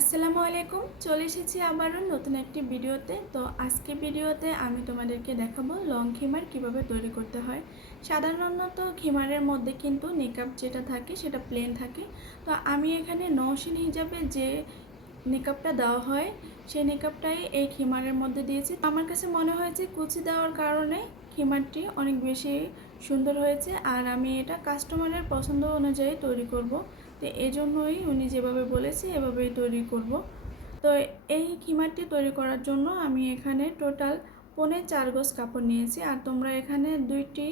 আসসালামু আলাইকুম। চলে এসেছি আবারও নতুন একটি ভিডিওতে। তো আজকে ভিডিওতে আমি তোমাদেরকে দেখাবো লং খিমার কীভাবে তৈরি করতে হয়। সাধারণত খিমারের মধ্যে কিন্তু নিকাপ যেটা থাকে সেটা প্লেন থাকে। তো আমি এখানে নৌসিন হিসাবে যে নিকাপটা দেওয়া হয়, সেই নিকাপটাই এই খিমারের মধ্যে দিয়েছি। আমার কাছে মনে হয়েছে কুচি দেওয়ার কারণে খিমারটি অনেক বেশি সুন্দর হয়েছে। আর আমি এটা কাস্টমারের পছন্দ অনুযায়ী তৈরি করব। তো এই জন্যই উনি যেভাবে বলেছে, এভাবেই তৈরি করব। তো এই খিমারটি তৈরি করার জন্য আমি এখানে টোটাল পনে চার গজ কাপড় নিয়েছি। আর তোমরা এখানে দুইটি,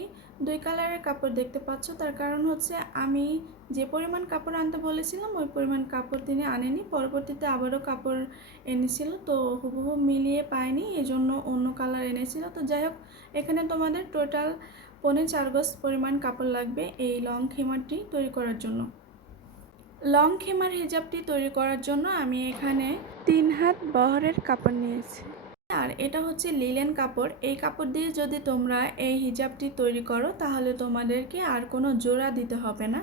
দুই কালারের কাপড় দেখতে পাচ্ছ। তার কারণ হচ্ছে আমি যে পরিমাণ কাপড় আনতে বলেছিলাম, ওই পরিমাণ কাপড় তিনি আনেনি। পরবর্তীতে আবারও কাপড় এনেছিল, তো হুবহু মিলিয়ে পায়নি এই জন্য অন্য কালার এনেছিল। তো যাই হোক, এখানে তোমাদের টোটাল পনে চার গজ পরিমাণ কাপড় লাগবে এই লং খিমারটি তৈরি করার জন্য। লং খেমার হিজাবটি তৈরি করার জন্য আমি এখানে তিন হাত বহরের কাপড় নিয়েছি। আর এটা হচ্ছে লিলেন কাপড়। এই কাপড় দিয়ে যদি তোমরা এই হিজাবটি তৈরি করো, তাহলে তোমাদেরকে আর কোনো জোড়া দিতে হবে না।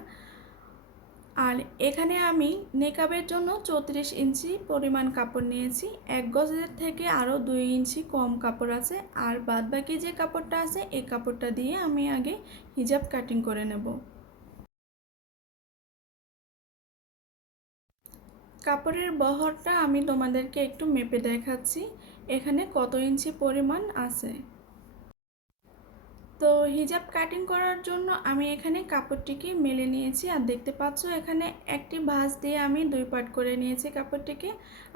আর এখানে আমি নেকাবের জন্য চৌত্রিশ ইঞ্চি পরিমাণ কাপড় নিয়েছি। এক গজের থেকে আরও দুই ইঞ্চি কম কাপড় আছে। আর বাদবাকি যে কাপড়টা আছে, এই কাপড়টা দিয়ে আমি আগে হিজাব কাটিং করে নেব। কাপড়ের বহরটা আমি তোমাদেরকে একটু মেপে দেখাচ্ছি। এখানে কত ইঞ্চি পরিমাণ আছে? তো হিজাব কাটিং করার জন্য আমি এখানে কাপড়টিকে মেলে নিয়েছি। আর দেখতে পাচ্ছ, এখানে একটি ভাঁজ দিয়ে আমি দুই পাট করে নিয়েছি কাপড়টিকে।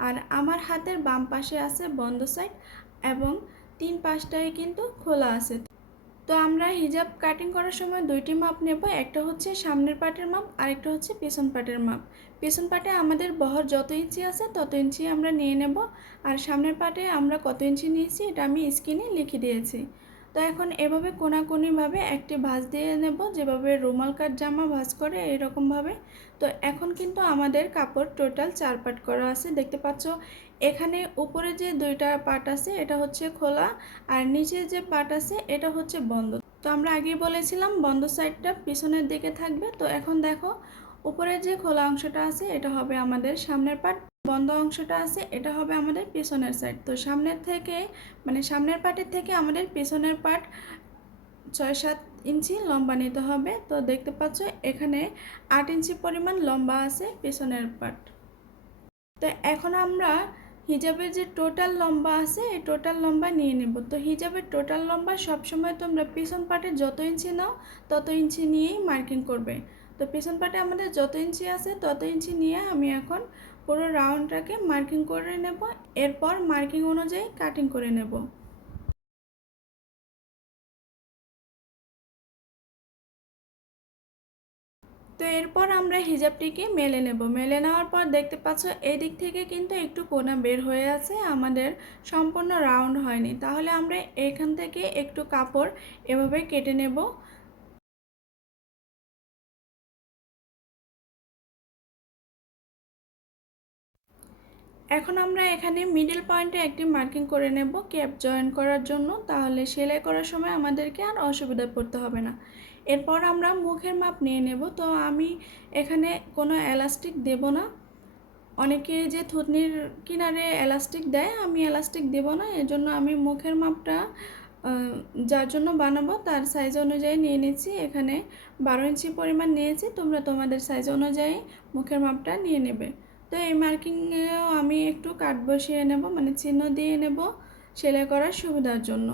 আর আমার হাতের বাম পাশে আছে বন্ধ সাইড এবং তিন পাশটায় কিন্তু খোলা আছে। তো আমরা হিজাব কাটিং করার সময় দুইটি মাপ নেব, একটা হচ্ছে সামনের পাটের মাপ, আরেকটা হচ্ছে পেছন পাটের মাপ। পেছন পাটে আমাদের বহর যত ইঞ্চি আছে তত ইঞ্চি আমরা নিয়ে নেব, আর সামনের পাটে আমরা কত ইঞ্চি নিয়েছি এটা আমি স্ক্রিনে লিখে দিয়েছি। তো এখন এভাবে কোনাকুনিভাবে একটি ভাঁজ দিয়ে নেব, যেভাবে রুমাল কাট জামা ভাঁজ করে এরকমভাবে। তো এখন কিন্তু আমাদের কাপড় টোটাল চার পাট করা আছে, দেখতে পাচ্ছ এখানে উপরে যে দুইটা পাট আছে, এটা হচ্ছে খোলা আর নিচে যে পাট আছে, এটা হচ্ছে বন্ধ। তো আমরা আগেই বলেছিলাম, বন্ধ সাইডটা পিছনের দিকে থাকবে। তো এখন দেখো, উপরে যে খোলা অংশটা আছে, এটা হবে আমাদের সামনের পাট বন্ধ অংশটা আছে, এটা হবে আমাদের পেছনের সাইড। তো সামনের থেকে মানে সামনের পাটের থেকে আমাদের পেছনের পাট ছয় সাত ইঞ্চি লম্বা নিতে হবে। তো দেখতে পাচ্ছ, এখানে আট ইঞ্চি পরিমাণ লম্বা আছে পেছনের পাট তো এখন আমরা হিজাবের যে টোটাল লম্বা আছে, এই টোটাল লম্বা নিয়ে নেব। তো হিজাবের টোটাল লম্বা সবসময় তোমরা পিছন পাটে যত ইঞ্চি নাও, তত ইঞ্চি নিয়েই মার্কিং করবে। তো পিছন পাটে আমাদের যত ইঞ্চি আছে, তত ইঞ্চি নিয়ে আমি এখন পুরো রাউন্ডটাকে মার্কিং করে নেব। এরপর মার্কিং অনুযায়ী কাটিং করে নেব। তো এরপর আমরা হিজাবটিকে মেলে নেব। মেলে নেওয়ার পর দেখতে পাচ্ছ এই দিক থেকে কিন্তু একটু কোনা বের হয়ে আছে, আমাদের সম্পূর্ণ রাউন্ড হয়নি। তাহলে আমরা এখান থেকে একটু কাপড় এভাবে কেটে নেব। এখন আমরা এখানে মিডল পয়েন্টে একটি মার্কিং করে নেব ক্যাপ জয়েন করার জন্য। তাহলে সেলাই করার সময় আমাদেরকে আর অসুবিধায় পড়তে হবে না। এরপর আমরা মুখের মাপ নিয়ে নেব। তো আমি এখানে কোনো এলাস্টিক দেব না। অনেকে যে থুতনির কিনারে এলাস্টিক দেয়, আমি এলাস্টিক দেব না। এর জন্য আমি মুখের মাপটা যার জন্য বানাবো তার সাইজ অনুযায়ী নিয়ে নিচ্ছি এখানে বারো ইঞ্চি পরিমাণ নিয়েছি, তোমরা তোমাদের সাইজ অনুযায়ী মুখের মাপটা নিয়ে নেবে। তো এই মার্কিংয়েও আমি একটু কাট বসিয়ে নেব মানে চিহ্ন দিয়ে নেব সেলাই করার সুবিধার জন্য।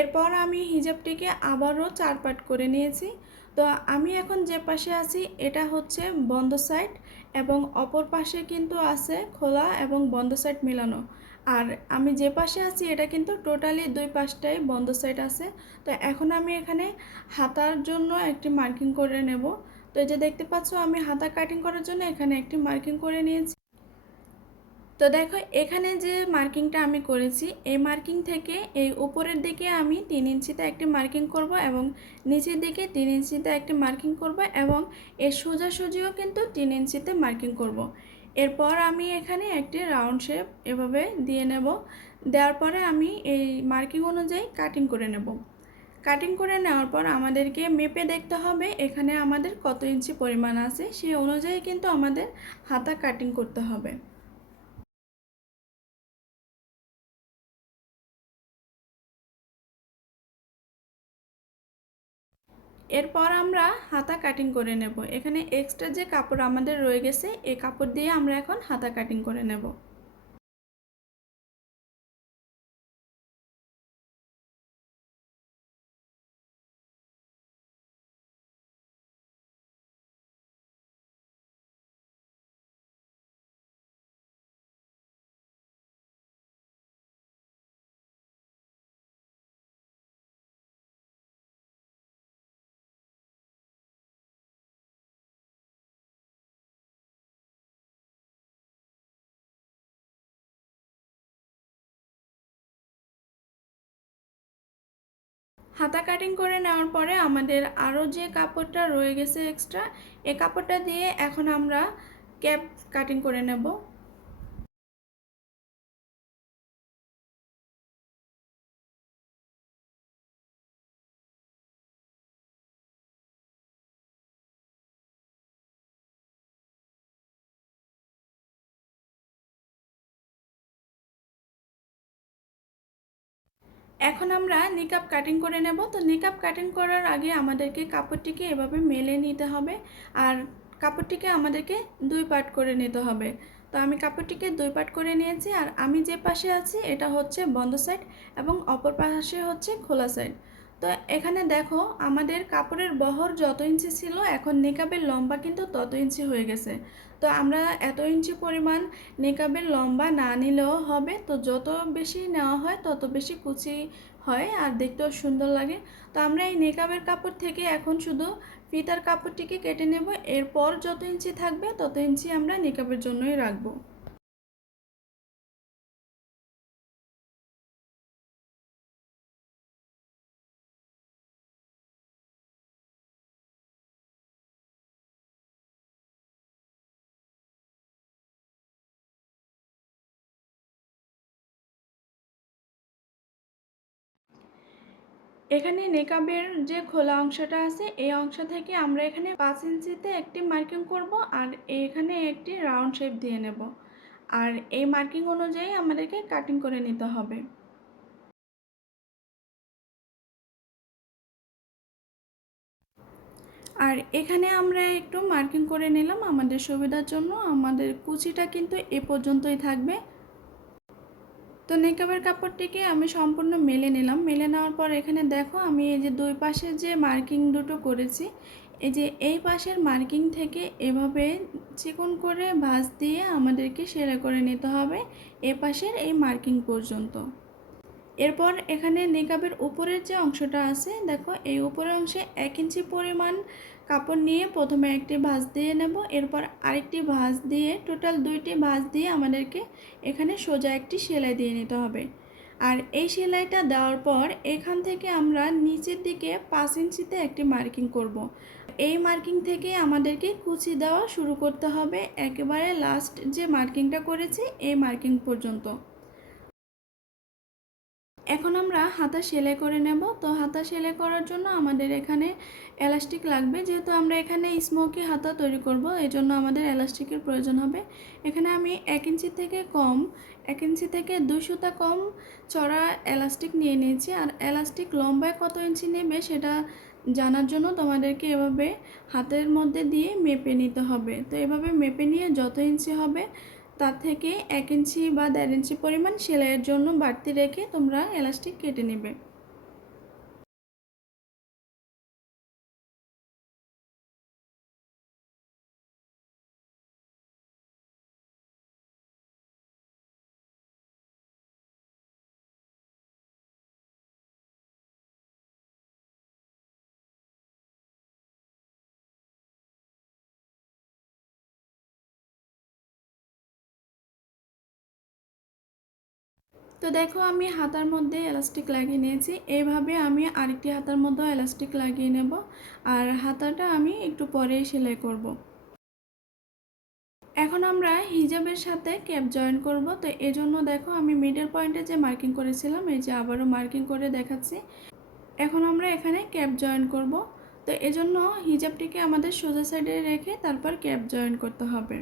এরপর আমি হিজাবটিকে আবারও চার পাট করে নিয়েছি। তো আমি এখন যে পাশে আছি, এটা হচ্ছে বন্ধ সাইড এবং অপর পাশে কিন্তু আছে খোলা এবং বন্ধ সাইড মেলানো। আর আমি যে পাশে আছি, এটা কিন্তু টোটালি দুই পাশটাই বন্ধ সাইড আছে। তো এখন আমি এখানে হাতার জন্য একটি মার্কিং করে নেব। তো এই যে দেখতে পাচ্ছ, আমি হাতা কাটিং করার জন্য এখানে একটি মার্কিং করে নিয়েছি। তো দেখো, এখানে যে মার্কিংটা আমি করেছি, এই মার্কিং থেকে এই উপরের দিকে আমি তিন ইঞ্চিতে একটি মার্কিং করব এবং নিচের দিকে তিন ইঞ্চিতে একটি মার্কিং করব এবং এর সোজাসুজিও কিন্তু তিন ইঞ্চিতে মার্কিং করব। এরপর আমি এখানে একটি রাউন্ড শেপ এভাবে দিয়ে নেব। দেওয়ার পরে আমি এই মার্কিং অনুযায়ী কাটিং করে নেব। কাটিং করে নেওয়ার পর আমাদেরকে মেপে দেখতে হবে এখানে আমাদের কত ইঞ্চি পরিমাণ আছে, সেই অনুযায়ী কিন্তু আমাদের হাতা কাটিং করতে হবে। এরপর আমরা হাতা কাটিং করে নেব। এখানে এক্সট্রা যে কাপড় আমাদের রয়ে গেছে এই কাপড় দিয়ে আমরা এখন হাতা কাটিং করে নেব। হাতা কাটিং করে নেওয়ার পরে আমাদের আরও যে কাপড়টা রয়ে গেছে এক্সট্রা এ কাপড়টা দিয়ে এখন আমরা ক্যাপ কাটিং করে নেব। এখন আমরা নিকাপ কাটিং করে নেব। তো নিকাপ কাটিং করার আগে আমাদেরকে কাপড়টিকে এভাবে মেলে নিতে হবে। আর কাপড়টিকে আমাদেরকে দুই পার্ট করে নিতে হবে। তো আমি কাপড়টিকে দুই পার্ট করে নিয়েছি। আর আমি যে পাশে আছি, এটা হচ্ছে বন্ধ সাইড এবং অপর পাশে হচ্ছে খোলা সাইড তো এখানে দেখো আমাদের কাপড়ের বহর যত ইঞ্চি ছিল, এখন নেকাবের লম্বা কিন্তু তত ইঞ্চি হয়ে গেছে। তো আমরা এত ইঞ্চি পরিমাণ নেকাবের লম্বা না নিলেও হবে। তো যত বেশি নেওয়া হয়, তত বেশি কুচি হয় আর দেখতেও সুন্দর লাগে। তো আমরা এই নেকাবের কাপড় থেকে এখন শুধু ফিতার কাপড়টিকে কেটে নেব। এরপর যত ইঞ্চি থাকবে, তত ইঞ্চি আমরা নেকাবের জন্যই রাখব। এখানে নেকাবের যে খোলা অংশটা আছে, এই অংশ থেকে আমরা এখানে পাঁচ ইঞ্চিতে একটি মার্কিং করব আর এখানে একটি রাউন্ড শেপ দিয়ে নেব। আর এই মার্কিং অনুযায়ী আমাদেরকে কাটিং করে নিতে হবে। আর এখানে আমরা একটু মার্কিং করে নিলাম আমাদের সুবিধার জন্য। আমাদের কুচিটা কিন্তু এ পর্যন্তই থাকবে। তো নেকাবের কাপড়টিকে আমি সম্পূর্ণ মেলে নিলাম। মেলে নেওয়ার পর এখানে দেখো আমি এই যে দুই পাশের যে মার্কিং দুটো করেছি, এই যে এই পাশের মার্কিং থেকে এভাবে চিকন করে ভাঁজ দিয়ে আমাদেরকে সেলাই করে নিতে হবে এ পাশের এই মার্কিং পর্যন্ত। এরপর এখানে নেকাবের উপরের যে অংশটা আছে, দেখো এই উপরের অংশে এক ইঞ্চি পরিমাণ কাপড় নিয়ে প্রথমে একটি ভাঁজ দিয়ে নেব, এরপর আরেকটি ভাঁজ দিয়ে টোটাল দুইটি ভাঁজ দিয়ে আমাদেরকে এখানে সোজা একটি সেলাই দিয়ে নিতে হবে আর এই সেলাইটা দেওয়ার পর এখান থেকে আমরা নিচের দিকে পাঁচ ইঞ্চিতে একটি মার্কিং করব। এই মার্কিং থেকে আমাদেরকে কুচি দেওয়া শুরু করতে হবে, একেবারে লাস্ট যে মার্কিংটা করেছি এই মার্কিং পর্যন্ত এখন আমরা হাতা সেলাই করে নেব। তো হাতা সেলাই করার জন্য আমাদের এখানে এলাস্টিক লাগবে। যেহেতু আমরা এখানে স্মোকি হাতা তৈরি করব এই জন্য আমাদের এলাস্টিকের প্রয়োজন হবে। এখানে আমি এক ইঞ্চি থেকে কম, এক ইঞ্চি থেকে সুতা কম চড়া এলাস্টিক নিয়ে নিয়েছি। আর এলাস্টিক লম্বায় কত ইঞ্চি নেবে সেটা জানার জন্য তোমাদেরকে এভাবে হাতের মধ্যে দিয়ে মেপে নিতে হবে। তো এভাবে মেপে নিয়ে যত ইঞ্চি হবে তার থেকে এক ইঞ্চি বা দেড় ইঞ্চি পরিমাণ সেলাইয়ের জন্য বাড়তি রেখে তোমরা এলাস্টিক কেটে নেবে। তো দেখো আমি হাতার মধ্যে এলাস্টিক লাগিয়ে নিয়েছি। এইভাবে আমি আরেকটি হাতার মধ্যেও এলাস্টিক লাগিয়ে নেব। আর হাতাটা আমি একটু পরেই সেলাই করব। এখন আমরা হিজাবের সাথে ক্যাপ জয়েন করব। তো এজন্য দেখো আমি মিডল পয়েন্টে যে মার্কিং করেছিলাম, এই যে আবারও মার্কিং করে দেখাচ্ছি। এখন আমরা এখানে ক্যাপ জয়েন করব। তো এজন্য হিজাবটিকে আমাদের সোজা সাইডে রেখে তারপর ক্যাপ জয়েন করতে হবে।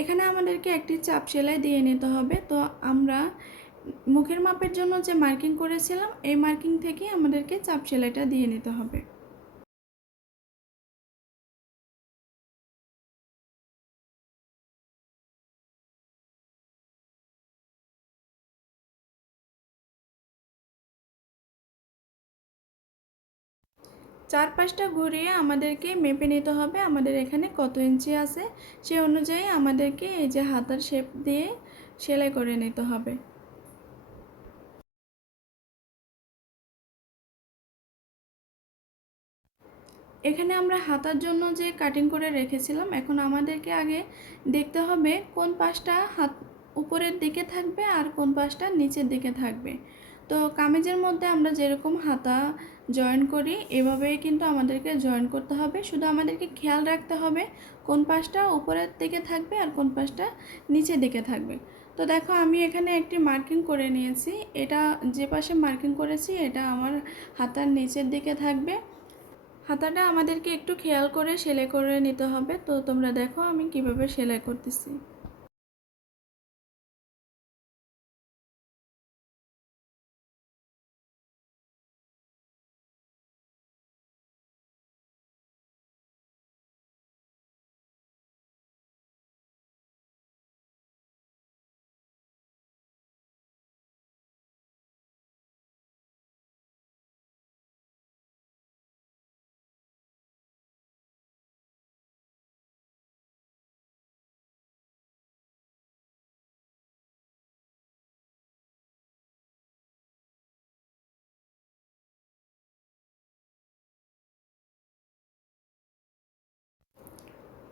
এখানে আমাদেরকে একটি চাপ সেলাই দিয়ে নিতে হবে। তো আমরা মুখের মাপের জন্য যে মার্কিং করেছিলাম, এই মার্কিং থেকে আমাদেরকে চাপ সেলাইটা দিয়ে নিতে হবে। চারপাশটা ঘুরিয়ে আমাদেরকে মেপে নিতে হবে আমাদের এখানে কত ইঞ্চি আছে, সে অনুযায়ী আমাদেরকে এই যে হাতার শেপ দিয়ে সেলাই করে নিতে হবে। এখানে আমরা হাতার জন্য যে কাটিং করে রেখেছিলাম, এখন আমাদেরকে আগে দেখতে হবে কোন পাশটা হাত উপরের দিকে থাকবে আর কোন পাশটা নিচের দিকে থাকবে। তো কামিজের মধ্যে আমরা যেরকম হাতা জয়েন করি, এভাবেই কিন্তু আমাদেরকে জয়েন করতে হবে। শুধু আমাদেরকে খেয়াল রাখতে হবে কোন পাশটা উপরের দিকে থাকবে আর কোন পাশটা নিচের দিকে থাকবে। তো দেখো আমি এখানে একটি মার্কিং করে নিয়েছি। এটা যে পাশে মার্কিং করেছি, এটা আমার হাতার নিচের দিকে থাকবে। হাতাটা আমাদেরকে একটু খেয়াল করে সেলাই করে নিতে হবে। তো তোমরা দেখো আমি কীভাবে সেলাই করতেছি।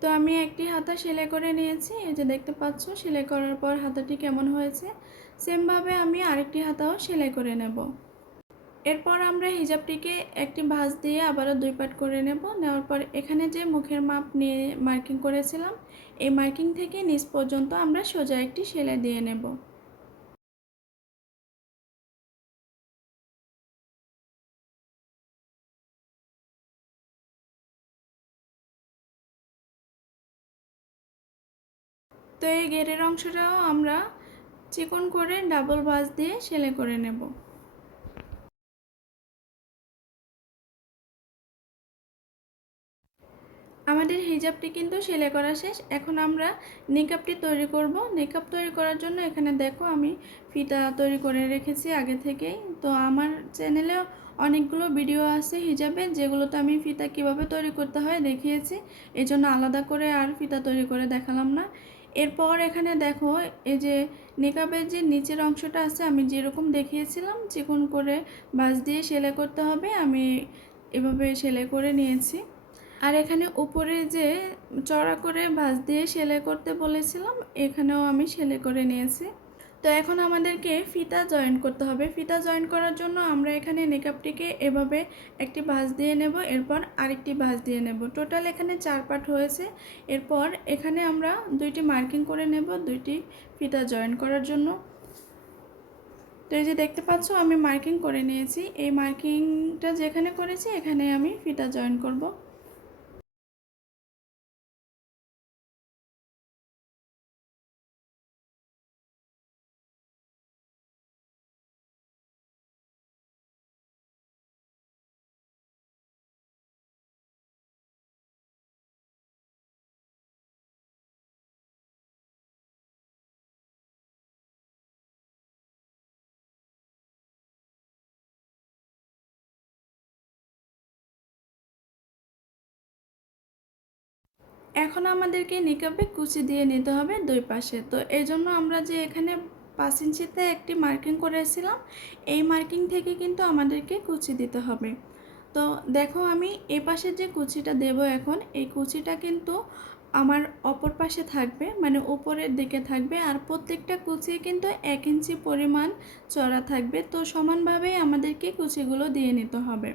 তো আমি একটি হাতা সেলাই করে নিয়েছি, এই যে দেখতে পাচ্ছ সেলাই করার পর হাতাটি কেমন হয়েছে। সেমভাবে আমি আরেকটি হাতাও সেলাই করে নেব। এরপর আমরা হিজাবটিকে একটি ভাঁজ দিয়ে আবারও দুই পাট করে নেব। নেওয়ার পর এখানে যে মুখের মাপ নিয়ে মার্কিং করেছিলাম, এই মার্কিং থেকে নিচ পর্যন্ত আমরা সোজা একটি সেলাই দিয়ে নেব। তো এই গেরের অংশটাও আমরা চিকন করে ডাবল বাস দিয়ে সেলাই করে নেব। আমাদের হিজাবটি কিন্তু সেলাই করা শেষ। এখন আমরা নিকাপটি তৈরি করব। নিকাপ তৈরি করার জন্য এখানে দেখো আমি ফিতা তৈরি করে রেখেছি আগে থেকেই। তো আমার চ্যানেলে অনেকগুলো ভিডিও আছে হিজাবে, যেগুলোতে আমি ফিতা কীভাবে তৈরি করতে হয় দেখিয়েছি। এই জন্য আলাদা করে আর ফিতা তৈরি করে দেখালাম না। এরপর এখানে দেখো, এই যে নেকাবের যে নিচের অংশটা আছে, আমি যেরকম দেখিয়েছিলাম, চিকন করে বাঁশ দিয়ে সেলাই করতে হবে, আমি এভাবে সেলাই করে নিয়েছি। আর এখানে উপরে যে চড়া করে ভাঁজ দিয়ে সেলাই করতে বলেছিলাম, এখানেও আমি সেলাই করে নিয়েছি। তো এখন আমাদেরকে ফিতা জয়েন করতে হবে। ফিতা জয়েন করার জন্য আমরা এখানে নেকআপটিকে এভাবে একটি ভাঁজ দিয়ে নেব, এরপর আরেকটি ভাঁজ দিয়ে নেব। টোটাল এখানে চার পাট হয়েছে। এরপর এখানে আমরা দুইটি মার্কিং করে নেব, দুইটি ফিতা জয়েন করার জন্য। তো এই যে দেখতে পাচ্ছ, আমি মার্কিং করে নিয়েছি। এই মার্কিংটা যেখানে করেছি, এখানে আমি ফিতা জয়েন করব। এখন আমাদেরকে নিকাপে কুচি দিয়ে নিতে হবে দুই পাশে। তো এই জন্য আমরা যে এখানে পাঁচ ইঞ্চিতে একটি মার্কিং করেছিলাম, এই মার্কিং থেকে কিন্তু আমাদেরকে কুচি দিতে হবে। তো দেখো আমি এ পাশে যে কুচিটা দেব এখন, এই কুচিটা কিন্তু আমার অপর পাশে থাকবে মানে উপরের দিকে থাকবে, আর প্রত্যেকটা কুচি কিন্তু এক ইঞ্চি পরিমাণ চড়া থাকবে। তো সমানভাবেই আমাদেরকে কুচিগুলো দিয়ে নিতে হবে।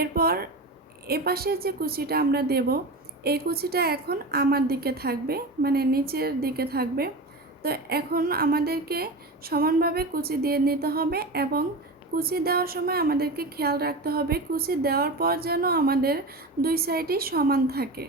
এরপর এপাশে যে কুচিটা আমরা দেব, এই কুচিটা এখন আমার দিকে থাকবে মানে নিচের দিকে থাকবে। তো এখন আমাদেরকে সমানভাবে কুচি দিয়ে নিতে হবে এবং কুচি দেওয়ার সময় আমাদেরকে খেয়াল রাখতে হবে। কুচি দেওয়ার পর যেন আমাদের দুই সাইডই সমান থাকে।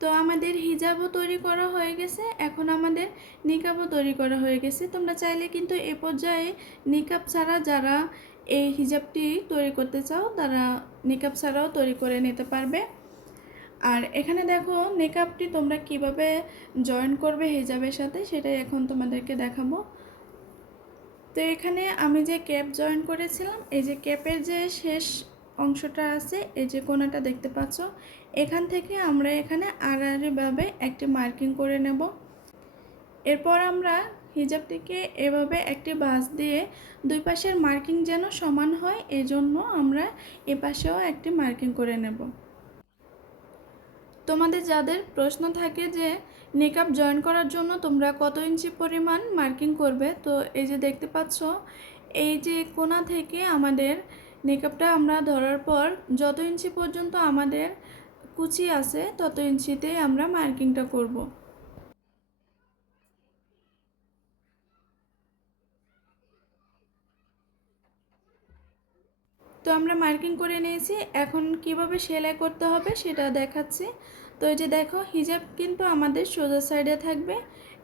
তো আমাদের হিজাবও তৈরি করা হয়ে গেছে, এখন আমাদের নিকাবও তৈরি করা হয়ে গেছে। তোমরা চাইলে কিন্তু এ পর্যায়ে নিকাব ছাড়া যারা এই হিজাবটি তৈরি করতে চাও, তারা নিকাব ছাড়াও তৈরি করে নিতে পারবে। আর এখানে দেখো, নিকাবটি তোমরা কীভাবে জয়েন করবে হিজাবের সাথে, সেটাই এখন তোমাদেরকে দেখাবো। তো এখানে আমি যে ক্যাপ জয়েন করেছিলাম, এই যে ক্যাপের যে শেষ অংশটা আছে, এই যে কোনাটা দেখতে পাচ্ছ এখান থেকে আমরা এখানে আড়াআড়িভাবে একটি মার্কিং করে নেব। এরপর আমরা হিজাবটিকে এভাবে একটি বাস দিয়ে দুই পাশের মার্কিং যেন সমান হয়, এজন্য আমরা এ পাশেও একটি মার্কিং করে নেব। তোমাদের যাদের প্রশ্ন থাকে যে নেকআপ জয়েন করার জন্য তোমরা কত ইঞ্চি পরিমাণ মার্কিং করবে, তো এই যে দেখতে পাচ্ছ, এই যে কোনা থেকে আমাদের মেকআপটা আমরা ধরার পর যত ইঞ্চি পর্যন্ত আমাদের কুচি আছে তত ইঞ্চিতেই আমরা মার্কিংটা করব। তো আমরা মার্কিং করে নিয়েছি, এখন কীভাবে সেলাই করতে হবে সেটা দেখাচ্ছি। তো এই যে দেখো, হিজাব কিন্তু আমাদের সোজা সাইডে থাকবে,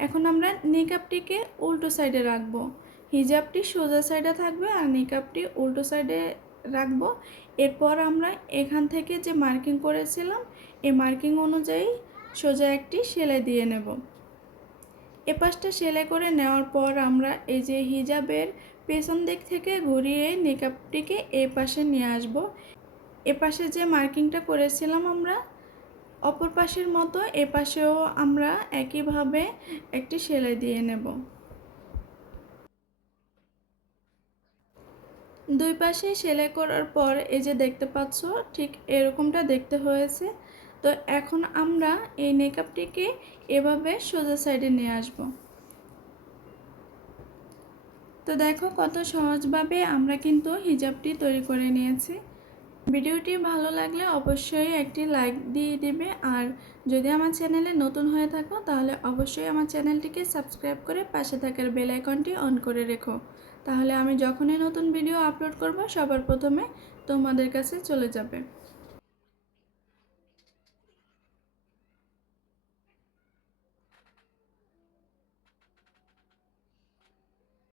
এখন আমরা নিকাপটিকে উল্টো সাইডে রাখব। হিজাবটি সোজা সাইডে থাকবে আর নিকাপটি উল্টো সাইডে রাখব এরপর আমরা এখান থেকে যে মার্কিং করেছিলাম, এই মার্কিং অনুযায়ী সোজা একটি সেলাই দিয়ে নেব। এ পাশটা সেলাই করে নেওয়ার পর আমরা এই যে হিজাবের পেছন দিক থেকে ঘুরিয়ে নিকাপটিকে এ পাশে নিয়ে আসব। এ পাশে যে মার্কিংটা করেছিলাম আমরা, অপর পাশের মতো এ পাশেও আমরা একইভাবে একটি সেলাই দিয়ে নেব। দুই পাশে সেলাই করার পর এই যে দেখতে পাচ্ছ, ঠিক এরকমটা দেখতে হয়েছে। তো এখন আমরা এই মেকআপটিকে এভাবে সোজা সাইডে নিয়ে আসব। তো দেখো কত সহজভাবে আমরা কিন্তু হিজাবটি তৈরি করে নিয়েছি। ভিডিওটি ভালো লাগলে অবশ্যই একটি লাইক দিয়ে দিবে। আর যদি আমার চ্যানেলে নতুন হয়ে থাকো, তাহলে অবশ্যই আমার চ্যানেলটিকে সাবস্ক্রাইব করে পাশে থাকার বেল আইকনটি অন করে রেখো। তাহলে আমি যখনই নতুন ভিডিও আপলোড করব সবার প্রথমে তোমাদের কাছে চলে যাবে।